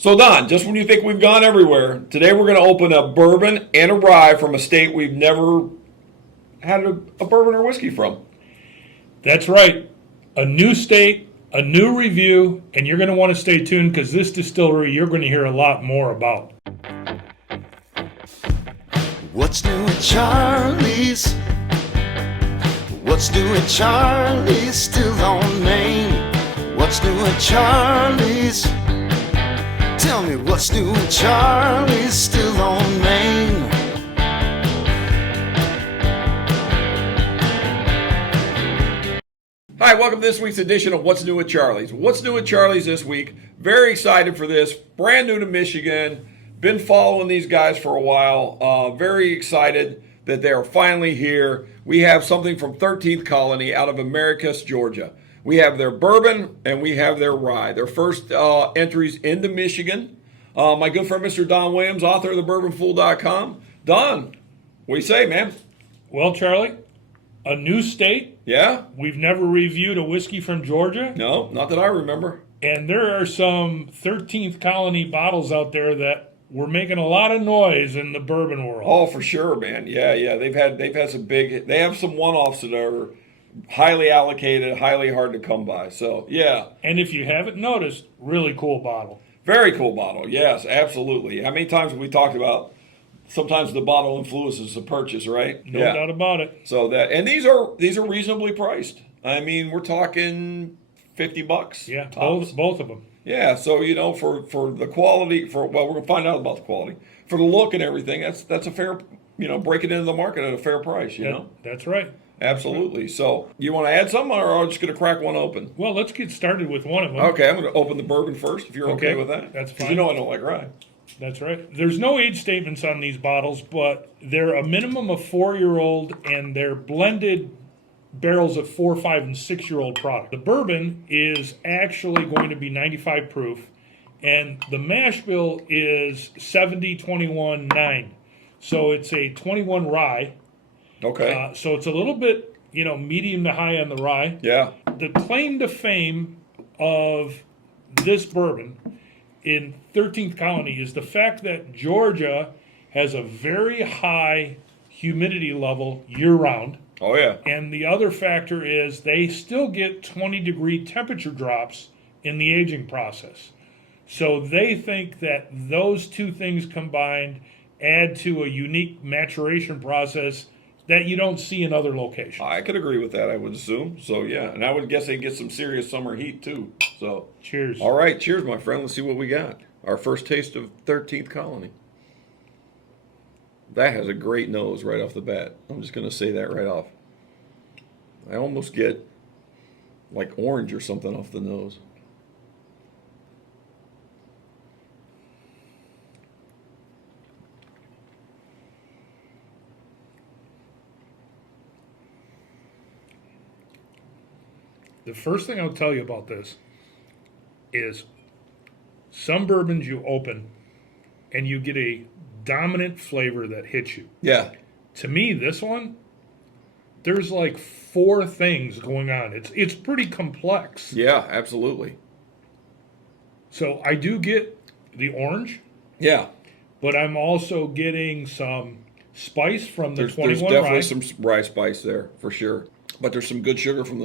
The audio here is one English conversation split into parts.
So Don, just when you think we've gone everywhere, today we're going to open a bourbon and a rye from a state we've never had a bourbon or whiskey from. That's right. A new state, a new review, and you're going to want to stay tuned because this distillery you're going to hear a lot more about. What's new at Charlie's? What's new at Charlie's? Still on Main. What's new at Charlie's? Tell me what's new at Charlie's? Still on Main. Hi, welcome to this week's edition of What's New at Charlie's. What's new at Charlie's this week? Very excited for this. Brand new to Michigan. Been following these guys for a while. Very excited that they are finally here. We have something from 13th Colony out of Americus, Georgia. We have their bourbon and we have their rye. Their first entries into Michigan. My good friend, Mr. Don Williams, author of thebourbonfool.com. Don, what do you say, man? Well, Charlie, a new state. Yeah? We've never reviewed a whiskey from Georgia. No, not that I remember. And there are some 13th Colony bottles out there that were making a lot of noise in the bourbon world. Oh, for sure, man. Yeah. They've had some big. They have some one-offs that are highly allocated, highly hard to come by. So yeah. And if you haven't noticed, really cool bottle. Very cool bottle. Yes, absolutely. How many times have we talked about? Sometimes the bottle influences the purchase, right? No doubt about it. So that, and these are reasonably priced. I mean, we're talking $50. Yeah, tops. both of them. Yeah, so for the quality, we're gonna find out about the quality. For the look and everything, that's a fair, break it into the market at a fair price, you know? That's right. Absolutely. So you want to add some, or are we just gonna crack one open? Well, let's get started with one of them. Okay, I'm gonna open the bourbon first, if you're okay with that. That's 'Cause fine. I don't like rye. That's right. There's no age statements on these bottles, but they're a minimum of 4-year-old, and they're blended barrels of 4, 5, and 6-year-old product. The bourbon is actually going to be 95 proof, and the mash bill is 70-21-9. So it's a 21 rye. Okay. So it's a little bit, medium to high on the rye. Yeah. The claim to fame of this bourbon in 13th Colony is the fact that Georgia has a very high humidity level year-round. Oh, yeah. And the other factor is they still get 20-degree temperature drops in the aging process. So they think that those two things combined add to a unique maturation process that you don't see in other locations. I could agree with that, I would assume. So, yeah. And I would guess they get some serious summer heat, too. So, cheers. All right. Cheers, my friend. Let's see what we got. Our first taste of 13th Colony. That has a great nose right off the bat. I'm just going to say that right off. I almost get like orange or something off the nose. The first thing I'll tell you about this is some bourbons you open and you get a dominant flavor that hits you. Yeah. To me, this one, there's like 4 things going on. It's pretty complex. Yeah, absolutely. So I do get the orange. Yeah. But I'm also getting some spice from the There's 21 definitely rye. some rye spice there for sure. But there's some good sugar from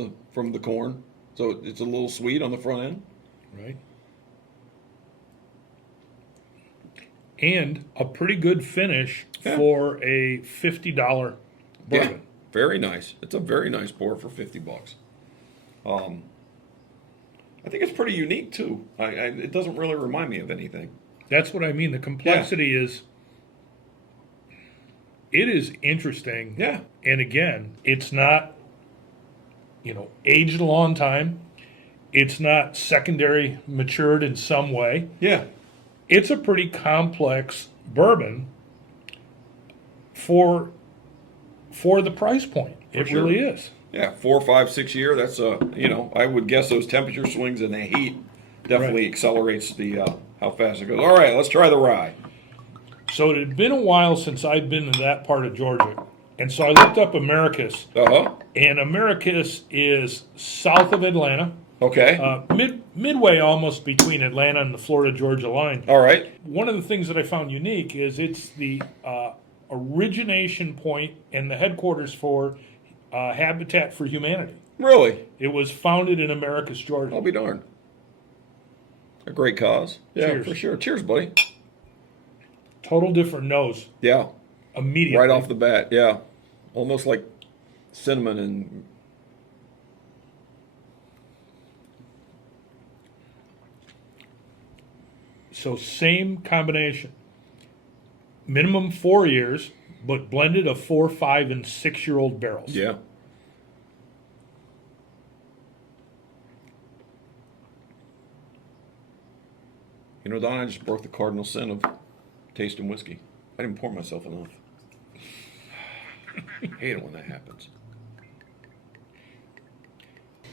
the corn. So it's a little sweet on the front end. Right. And a pretty good finish for a $50 bourbon. Yeah, very nice. It's a very nice pour for $50. I think it's pretty unique too. It doesn't really remind me of anything. That's what I mean. The complexity is, it is interesting. Yeah. And again, it's not, aged a long time. It's not secondary matured in some way. Yeah. It's a pretty complex bourbon for the price point. It sure. really is. Yeah, 4, 5, 6 year. That's I would guess those temperature swings and the heat definitely accelerates the how fast it goes. All right, let's try the rye. So it had been a while since I'd been in that part of Georgia. And so I looked up Americus. Uh-huh. And Americus is south of Atlanta. Okay. Midway almost between Atlanta and the Florida-Georgia line. All right. One of the things that I found unique is it's the origination point and the headquarters for Habitat for Humanity. Really? It was founded in Americus, Georgia. I'll be darned. A great cause. Yeah, Cheers. for sure. Cheers, buddy. Total different nose Yeah. immediately. Right off the bat. Yeah. Almost like cinnamon and. So same combination. Minimum 4 years, but blended of 4, 5, and 6-year-old barrels. Yeah. You know, Don, I just broke the cardinal sin of tasting whiskey. I didn't pour myself enough. I hate it when that happens. Oh.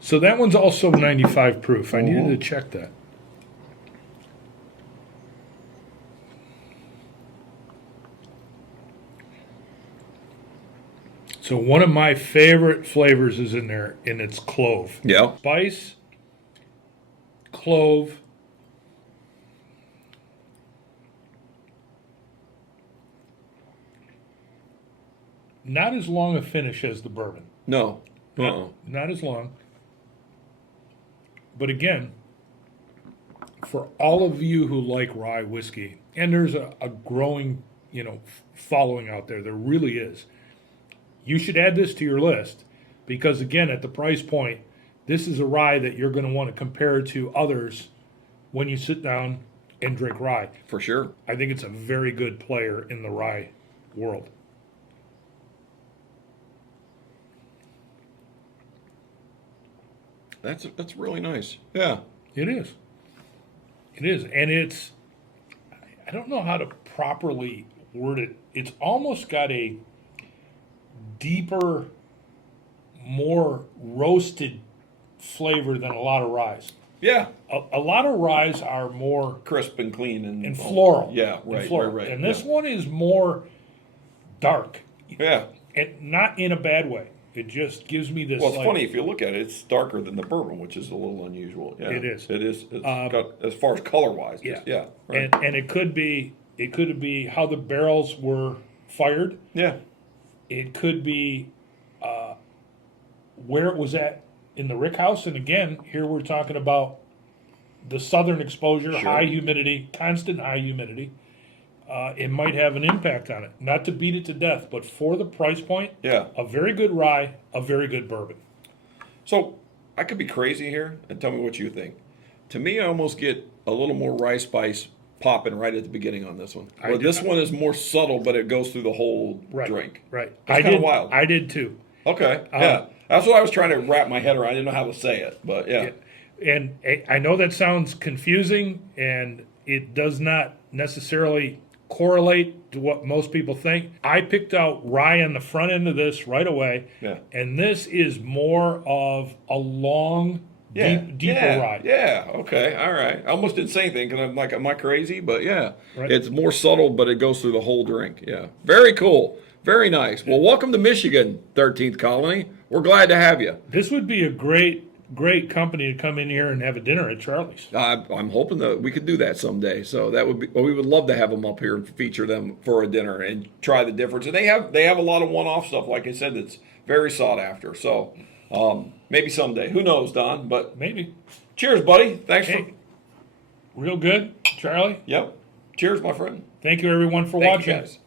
So that one's also 95 proof. I needed to check that. So one of my favorite flavors is in there, and it's clove. Yeah. Spice, clove. Not as long a finish as the bourbon. No. Uh-uh. Not as long. But again, for all of you who like rye whiskey, and there's a growing, following out there, there really is. You should add this to your list because, again, at the price point, this is a rye that you're going to want to compare to others when you sit down and drink rye. For sure. I think it's a very good player in the rye world. That's really nice. Yeah. It is. It is. And I don't know how to properly word it. It's almost got a deeper, more roasted flavor than a lot of ryes. Yeah. A lot of ryes are more Crisp and clean and floral. Yeah, and right, floral. right. And this yeah. one is more dark. Yeah. And not in a bad way. It just gives me this. Well, it's like, funny if you look at it; it's darker than the bourbon, which is a little unusual. Yeah, It is. It is. It's got, as far as color wise. Yeah. Yeah. Right. And it could be how the barrels were fired. Yeah. It could be where it was at in the rick house. And again, here we're talking about the southern exposure, Sure. high humidity, constant high humidity. It might have an impact on it. Not to beat it to death, but for the price point, Yeah. a very good rye, a very good bourbon. So I could be crazy here, and tell me what you think. To me, I almost get a little more rye spice popping right at the beginning on this one. Well, this one is more subtle, but it goes through the whole drink. Right. That's kinda wild. I did too. Okay. Yeah. That's what I was trying to wrap my head around. I didn't know how to say it, but yeah. And I know that sounds confusing, and it does not necessarily correlate to what most people think. I picked out rye on the front end of this right away, Yeah. and this is more of a long, deeper rye. Yeah. Okay. All right. I almost didn't say anything because I'm like, am I crazy? But yeah, Right. It's more subtle, but it goes through the whole drink. Yeah. Very cool. Very nice. Well, welcome to Michigan, 13th Colony. We're glad to have you. This would be a great company to come in here and have a dinner at Charlie's. I'm hoping that we could do that someday. So that would be. Well, we would love to have them up here and feature them for a dinner and try the difference. And they have a lot of one-off stuff, like I said, that's very sought after. So maybe someday. Who knows, Don? But Maybe. cheers, buddy. Thanks for. Hey, real good, Charlie. Yep. Cheers, my friend. Thank you, everyone, for Thank watching. you guys.